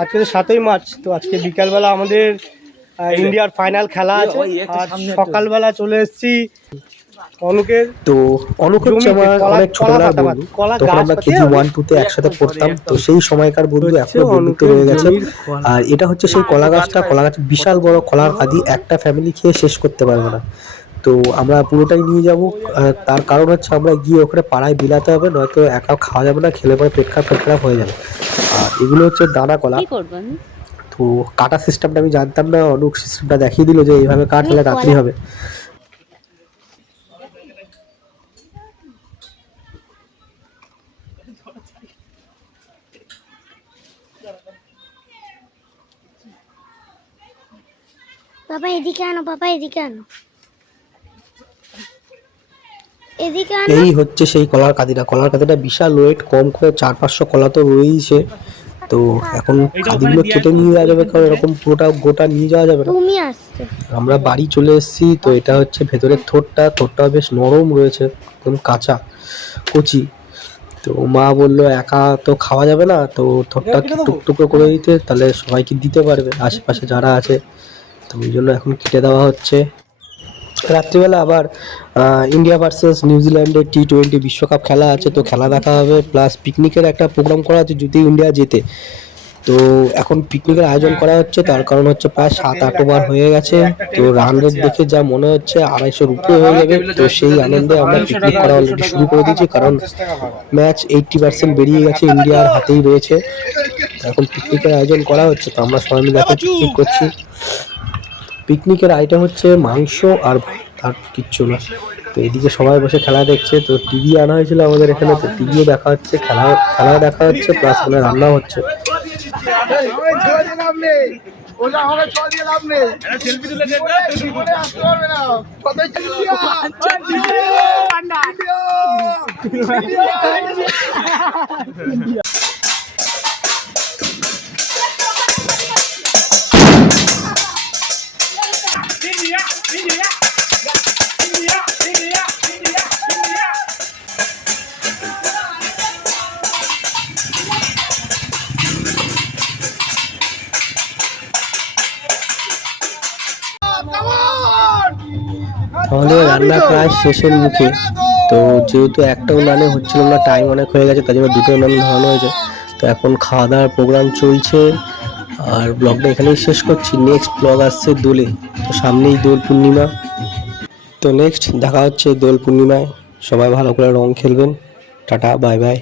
আজকে 7ই মার্চ, তো আজকে বিকালবেলা আমাদের ইন্ডিয়ার ফাইনাল খেলা আছে। আর সকালবেলা চলে এসেছি অনুকের, তো অনুক হচ্ছে আমার অনেক ছোটবেলার বন্ধু। তখন আমরা কেজি 1-2 একসাথে পড়তাম, তো সেই সময়কার বন্ধু এখনো বন্ধুত্ব রয়ে গেছে। আর এটা হচ্ছে সেই কলা গাছটা, কলা গাছ বিশাল বড় কলার কাঁদি, একটা ফ্যামিলি খেয়ে শেষ করতে পারবে না। তো আমরা পুরোটাই নিয়ে যাব, তার কারণ হচ্ছে আমরা গিয়ে ওখানে পাড়ায় বিলাতে হবে, নয়তো একা খাওয়া যাবে না, খেলে পরে পেট খারাপ হয়ে যাবে। আর এগুলো হচ্ছে দানা কলা। তো কাটা সিস্টেমটা আমি জানতাম না, অনুক সিস্টেমটা দেখিয়ে দিল যে এইভাবে কাট, হলে রাত্রি হবে। পাপা এদিকে আনো, পাপা এদিকে আনো, এই হচ্ছে সেই কলার কাঁদিটা। কলার কাঁদিটা বিশাল ওয়েট, কম করে 400-500 কলা তো রয়েইছে। তো এখন কাঁদিগুলো কেটে নিয়ে যাওয়া যাবে, কারণ এরকম পুরোটা গোটা নিয়ে যাওয়া যাবে না। আমরা বাড়ি চলে এসেছি। তো এটা হচ্ছে ভেতরের থোরটা বেশ নরম রয়েছে, একদম কাঁচা কচি। তো মা বললো একা তো খাওয়া যাবে না, তো থোরটা টুকটুকরো করে দিতে, তাহলে সবাইকে দিতে পারবে আশেপাশে যারা আছে। তো ওই জন্য এখন কেটে দেওয়া হচ্ছে। রাত্রিবেলা আবার ইন্ডিয়া ভার্সেস নিউজিল্যান্ডের T20 বিশ্বকাপ খেলা আছে, তো খেলা দেখা হবে, প্লাস পিকনিকের একটা প্রোগ্রাম করা আছে যদি ইন্ডিয়া জেতে। তো এখন পিকনিকের আয়োজন করা হচ্ছে, তার কারণ হচ্ছে প্রায় 7-8 ওভার হয়ে গেছে। তো রান রেট দেখে যা মনে হচ্ছে 250-র উপরে হয়ে যাবে। তো সেই আনন্দে আমরা পিকনিক করা অলরেডি শুরু করে দিয়েছি, কারণ ম্যাচ 80% বেরিয়ে গেছে, ইন্ডিয়ার হাতেই রয়েছে। এখন পিকনিকের আয়োজন করা হচ্ছে, তো আমরা সবাই মিলে এখন পিকনিক করছি। পিকনিকের আইটেম হচ্ছে মাংস আর কিচ্ছু না। তো এদিকে সবাই বসে খেলা দেখছে। তো টিভি আনা হয়েছিল আমাদের এখানে, তো টিভিও দেখা হচ্ছে, খেলা দেখা হচ্ছে, প্লাস ওখানে রান্নাও হচ্ছে। আমাদের রান্না প্রায় শেষের মুখে। তো যেহেতু একটাও নানে হচ্ছিল না, টাইম অনেক হয়ে গেছে, তাই জন্য 2টো নান ধরানো হয়েছে। তো এখন খাওয়া দাওয়ার প্রোগ্রাম চলছে। আর ব্লগটা এখানেই শেষ করছি। নেক্সট ব্লগ আসছে দোলে, তো সামনেই দোল পূর্ণিমা। তো নেক্সট দেখা হচ্ছে দোল পূর্ণিমায়। সবাই ভালো করে রং খেলবেন। Tata, bye bye.